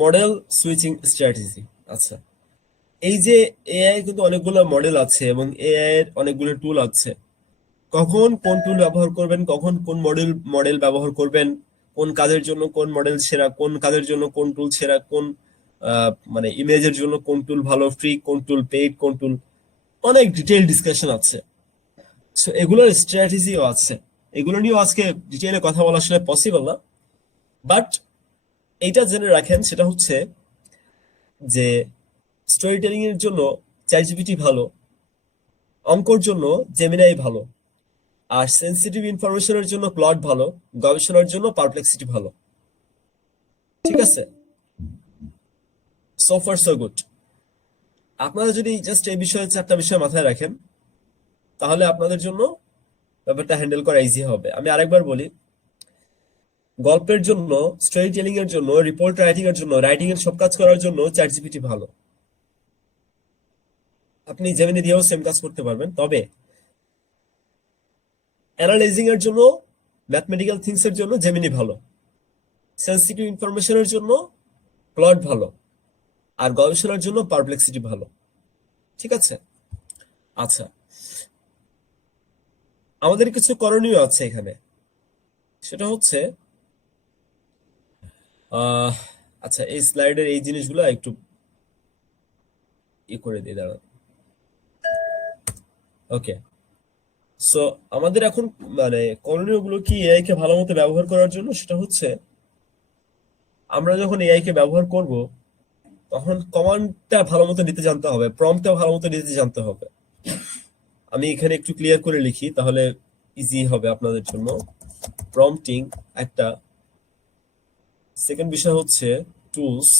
Model switching strategy. আচ্ছা, এই যে এআই কিন্তু অনেকগুলো মডেল আছে এবং এআই এর অনেকগুলো টুল আছে। কখন কোন টুল ব্যবহার করবেন, কখন কোন মডেল ব্যবহার করবেন, কোন কাজের জন্য কোন মডেল সেরা, কোন কাজের জন্য কোন টুল সেরা, কোন মানে ইমেজের জন্য কোন টুল ভালো, ফ্রি কোন টুল, পেইড কোন টুল, অনেক ডিটেইল ডিসকাশন আছে। সো এগুলোর স্ট্র্যাটেজিও আছে, এগুলো নিয়েও আজকে ডিটেইলে কথা বলা আসলে পসিবল না, বাট এইটা জেনে রাখেন, সেটা হচ্ছে যে স্টোরি টেলিং এর জন্য চ্যাটজিপিটি ভালো, অঙ্কর জন্য জেমিনাই ভালো, আর সেন্সিটিভ ইনফরমেশনের জন্য ক্লড ভালো, গবেষণার জন্য পারপ্লেক্সিটি ভালো, ঠিক আছে? So far so good. আপনারা যদি জাস্ট এই বিষয়ে 4টা বিষয় মাথায় রাখেন তাহলে আপনাদের জন্য ব্যাপারটা হ্যান্ডেল করা ইজি হবে। আমি আরেকবার বলি, গল্পের জন্য, স্টোরি টেলিং এর জন্য, রিপোর্ট রাইটিং এর জন্য, রাইটিং এর সব কাজ করার জন্য চ্যাটজিপিটি ভালো। আপনি জেমিনি দিয়েও সেম কাজ করতে পারবেন, তবে অ্যানালাইজিং এর জন্য, ম্যাথমেটিক্যাল থিংস এর জন্য জেমিনি ভালো, সেন্সিটিভ ইনফরমেশনের জন্য ক্লড ভালো, আর গবেষণার জন্য পারপ্লেক্সিটি ভালো, ঠিক আছে? আচ্ছা, আমাদের কিছু করণীয় আছে এখানে, সেটা হচ্ছে আচ্ছা এই স্লাইডের এই জিনিসগুলো একটু করে দিই, দাঁড়ান। ওকে, সো আমাদের এখন মানে করণীয় গুলো কি এআই কে ভালো মতো ব্যবহার করার জন্য, সেটা হচ্ছে আমরা যখন এআই কে ব্যবহার করব তখন কমান্ডটা ভালো মতো নিতে জানতে হবে, প্রম্পটটা ভালো মতো নিতে জানতে হবে। আমি এখানে একটু ক্লিয়ার করে লিখি, তাহলে ইজি হবে আপনাদের জন্য। প্রম্পটিং একটা, সেকেন্ড বিষয় হচ্ছে টুলস,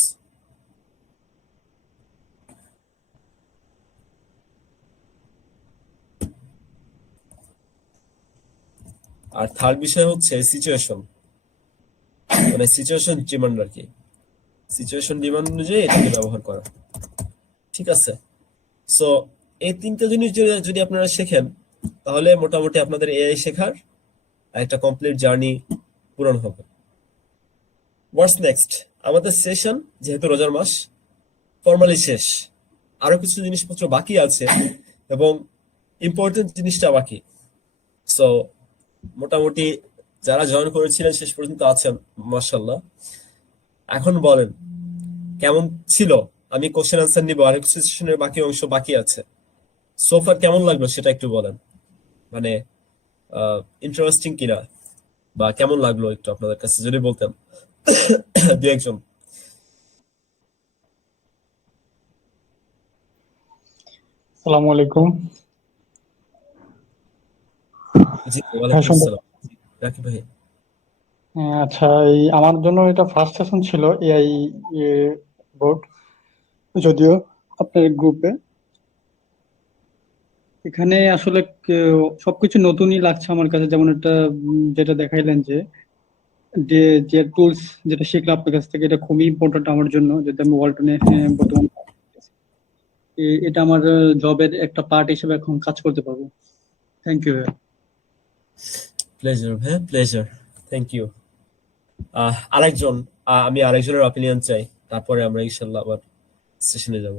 আর থার্ড বিষয় হচ্ছে সিচুয়েশন, মানে সিচুয়েশন ডিমান্ড আর কি, সিচুয়েশন ডিমান্ড অনুযায়ী এটাকে ব্যবহার করা, ঠিক আছে? সো এই 3টা জিনিস যদি আপনারা শেখেন তাহলে মোটামুটি আপনাদের এআই শেখার একটা কমপ্লিট জার্নি পূরণ হবে। What's next? আমাদের সেশন যেহেতু রোজার মাস ফর্মালি শেষ, আরো কিছু জিনিসপত্র বাকি আছে এবং ইম্পর্টেন্ট জিনিসটা বাকি। সো মোটামুটি যারা জয়েন করেছিলেন শেষ পর্যন্ত আছেন, মাশাআল্লাহ। এখন বলেন কেমন ছিল? আমি কোশ্চেন আনসার নিব, আর কিছু সেশনের বাকি অংশ বাকি আছে। সোফার কেমন লাগলো সেটা একটু বলেন, মানে ইন্টারেস্টিং কিনা? বা কেমন লাগলো একটু আপনাদের কাছে যদি বলতেন দু একজন। আসসালামু আলাইকুম। জি, হ্যাঁ, ওয়ালাইকুম শুনতে আসসালাম। রাকিব ভাই। আচ্ছা, এই আমার জন্য এটা ফার্স্ট সেশন ছিল এআই বোর্ড, যদিও আপনার গ্রুপে এখানে আসলে সবকিছু নতুনই লাগছে আমার কাছে। যেমন একটা যেটা দেখাইলেন যে যে যে টুলস যেটা শিখলাম আপনার কাছ থেকে, এটা খুবই ইম্পর্টেন্ট আমার জন্য, যেটা আমি ওয়ালটনে বর্তমানে এটা আমার জবের একটা পার্ট হিসেবে এখন কাজ করতে পারবো। Thank you. প্লেজার ভাই, প্লেজার। Thank you. আরেকজন, আমি আরেকজনের অপিনিয়ন চাই, তারপরে আমরা ইনশাল্লাহ আবার সেশনে যাব।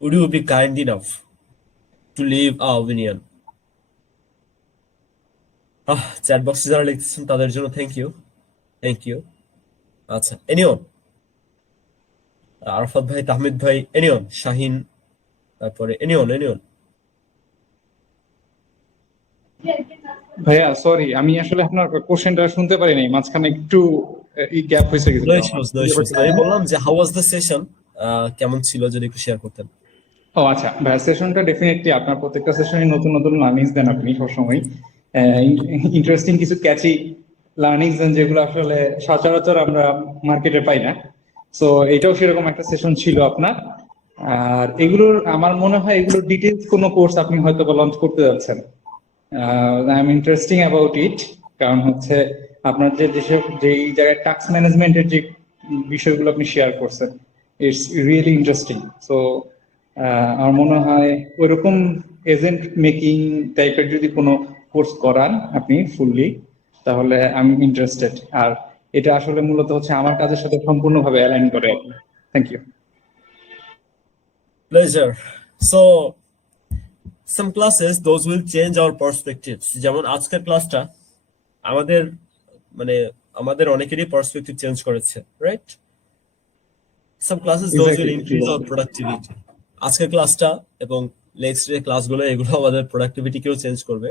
Would you be kind enough to leave our opinion? Chat বক্সে যারা লিখতেছেন তাদের জন্য থ্যাংক ইউ, থ্যাংক ইউ। আচ্ছা, এনিওন, আরফাত ভাই, তাহমিদ ভাই, এনিওন, শাহিন, তারপরে এনিওন এনিওন। ভাইয়া সরি, আমি আসলে আপনার কোশ্চেনটা শুনতে পারি নাই, মাঝখানে একটু গ্যাপ হয়েছে নো গেছিল আমার। Issues, no issues. আমি বললাম যে হাউ ওয়াজ দ্য সেশন, কেমন ছিল যদি একটু শেয়ার করতেন। ও আচ্ছা ভাইয়া, সেশনটা ডেফিনেটলি আপনার প্রত্যেকটা সেশনে নতুন নতুন লার্নিংস দেন আপনি সবসময়। ইন্টারেস্টিং কিছু ক্যাচি লার্নিংস দেন যেগুলো আসলে সচরাচর আমরা মার্কেটে পাই না। সো এটাও সেরকম একটা সেশন ছিল আপনার। আর এগুলোর আমার মনে হয় এগুলোর ডিটেলস কোনো কোর্স আপনি হয়তো লঞ্চ করতে যাচ্ছেন। I am interesting about it, কারণ হচ্ছে আপনার যে যেসব যেই জায়গায় টাস্ক ম্যানেজমেন্টের যে বিষয়গুলো আপনি শেয়ার করছেন, ইটস রিয়েলি ইন্টারেস্টিং। সো আমার মনে হয় ওইরকম এজেন্ট মেকিং টাইপের যদি কোনো কোর্স করান আপনি ফুললি, তাহলে আমি ইন্টারেস্টেড। আর এটা আসলে মূলত হচ্ছে আমার কাজের সাথে সম্পূর্ণভাবে অ্যালাইন করে। Thank you. Pleasure. So some classes those will change our perspectives, যেমন আজকের ক্লাসটা আমাদের মানে আমাদের অনেকেরই পার্সপেক্টিভ চেঞ্জ করেছে, right? some classes those will increase our productivity. আজকের ক্লাসটা এবং নেক্সট ডে ক্লাসগুলো এগুলো আমাদের প্রোডাক্টিভিটিকেও চেঞ্জ করবে,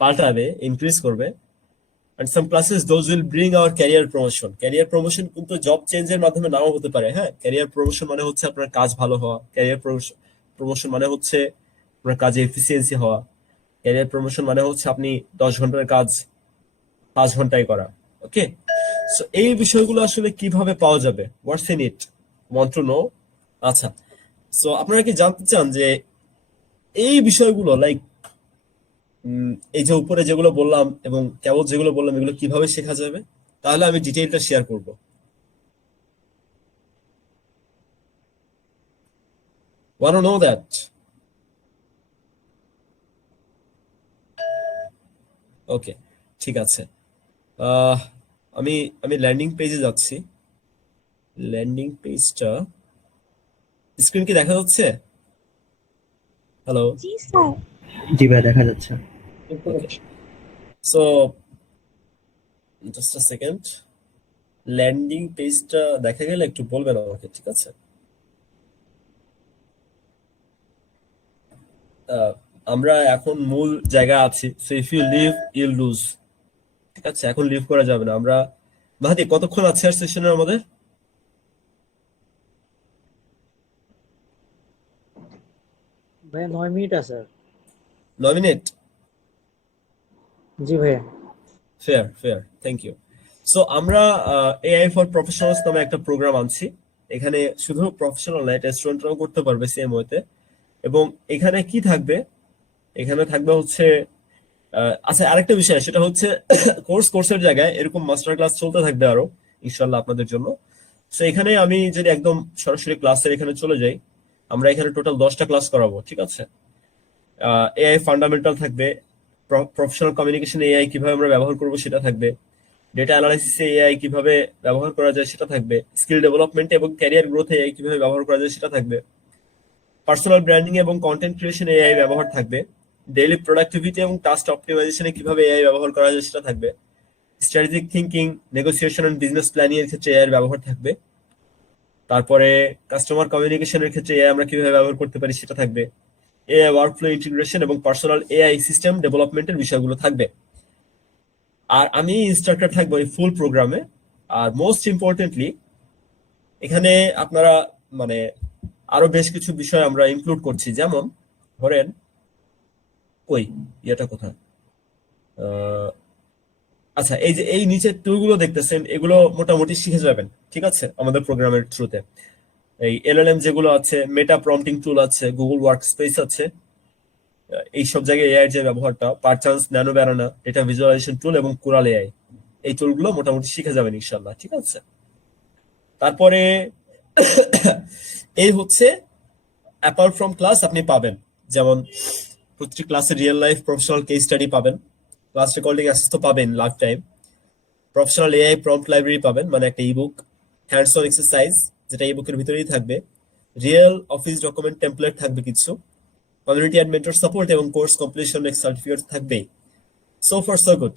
পাল্টাবে, ইনক্রিজ করবে। and some classes those will bring our career promotion. Career promotion কিন্তু জব চেঞ্জের মাধ্যমে নাও হতে পারে। হ্যাঁ, ক্যারিয়ার প্রমোশন মানে হচ্ছে আপনার কাজ ভালো হওয়া, ক্যারিয়ার প্রমোশন মানে হচ্ছে আপনার কাজে এফিসিয়েন্সি হওয়া, ক্যারিয়ার প্রমোশন মানে হচ্ছে আপনি 10 ঘন্টার কাজ 5 ঘন্টায় করা। ওকে, সো এই বিষয়গুলো আসলে কিভাবে পাওয়া যাবে, হোয়াটস in it, want to no. আচ্ছা, সো আপনারা কি জানতে চান যে এই বিষয়গুলো লাইক এই যে উপরে যেগুলো বললাম এবং কেবল যেগুলো বললাম এগুলো কিভাবে শেখা যাবে? তাহলে আমি ডিটেইলটা শেয়ার করব। Want to know that? Okay, ঠিক আছে। আহ, আমি আমি ল্যান্ডিং পেজে যাচ্ছি। ল্যান্ডিং পেজটা স্ক্রিন কি দেখা যাচ্ছে? হ্যালো? জি স্যার। জি ভাই, দেখা যাচ্ছে। Okay, so just a second. Landing পেজটা দেখা গেলে একটু বলবেন আমাকে, ঠিক আছে? আমরা এখন মূল জায়গায় আছি। So if you leave you lose, ঠিক আছে? এখন লিভ করা যাবে না। আমরা মাহাদি কতক্ষণ আছে আর সেশনের আমাদের? ভাইয়া 9 মিনিট আছে। 9 মিনিট? জি ভাইয়া। Fair, fair, thank you. So আমরা এআই ফর প্রফেশনালস নামে একটা প্রোগ্রাম আনছি। এখানে শুধু প্রফেশনাল না, এটা স্টুডেন্টরাও করতে পারবে সেম ওয়েতে। এবং এখানে কি থাকবে? এখানে থাকবে হচ্ছে আচ্ছা, আরেকটা বিষয়, সেটা হচ্ছে কোর্সের জায়গায় এরকম মাস্টার ক্লাস চলতে থাকবে আরো ইনশাল্লাহ আপনাদের জন্য। সো এখানে আমি যদি একদম সরাসরি ক্লাসের এখানে চলে যাই, আমরা এখানে টোটাল 10টা ক্লাস করাবো, ঠিক আছে? এআই ফান্ডামেন্টাল থাকবে, প্রফেশনাল কমিউনিকেশন এআই কিভাবে আমরা ব্যবহার করবো সেটা থাকবে, ডেটা অ্যানালাইসিসে এআই কিভাবে ব্যবহার করা যায় সেটা থাকবে, স্কিল ডেভেলপমেন্ট এবং ক্যারিয়ার গ্রোথে এআই কিভাবে ব্যবহার করা যায় সেটা থাকবে, পার্সোনাল ব্র্যান্ডিং এবং কন্টেন্ট ক্রিয়েশনে এআই ব্যবহার থাকবে, ডেইলি প্রোডাক্টিভিটি এবং টাস্ক অপটিমাইজেশনে কিভাবে এআই ব্যবহার করা যায় সেটা থাকবে, strategic thinking, negotiation and business planning এর ক্ষেত্রে এআই এর ব্যবহার থাকবে, তারপরে কাস্টমার কমিউনিকেশনের ক্ষেত্রে এআই আমরা কিভাবে ব্যবহার করতে পারি সেটা থাকবে, এআই ওয়ার্কফ্লো ইন্টিগ্রেশন এবং পার্সোনাল এআই সিস্টেম ডেভেলপমেন্টের বিষয়গুলো থাকবে। আর আমি ইনস্ট্রাক্টর থাকবো এই ফুল প্রোগ্রামে। আর মোস্ট ইম্পর্টেন্টলি এখানে আপনারা মানে আরো বেশ কিছু বিষয় আমরা ইনক্লুড করছি, যেমন ধরেন কই ইয়েটা কোথায়, আচ্ছা এই যে এই নিচের টুলগুলো দেখতেছেন এগুলো মোটামুটি শিখে যাবেন, ঠিক আছে, আমাদের প্রোগ্রামের থ্রুতে। এই এলএলএম যেগুলো আছে, মেটা প্রম্পটিং টুল আছে, গুগল ওয়ার্কস্পেস আছে, এই সব জায়গায় এআই এর যে ব্যবহারটা, পারচান্স, ন্যানো ব্যানানা, ডেটা ভিজুয়ালাইজেশন টুল এবং কোরাল এআই, এই টুলগুলো মোটামুটি শিখে যাবেন ইনশাল্লাহ, ঠিক আছে। তারপরে এই হচ্ছে অ্যাপার্ট ফ্রম ক্লাস আপনি পাবেন, যেমন প্রতিটি ক্লাসে real life professional case study পাবেন, ক্লাস রেকর্ডিং অ্যাক্সেস তো পাবেন live time, professional AI prompt library পাবেন, মানে একটা ইবুক, হ্যান্ডস অন এক্সারসাইজ যেটা ইবুকের ভিতরেই থাকবে, রিয়েল অফিস ডকুমেন্ট টেমপ্লেট থাকবে কিছু, কমিউনিটি অ্যান্ড মেন্টর সাপোর্ট এবং কোর্স কমপ্লিশন সার্টিফিকেট থাকবেই। So far so good.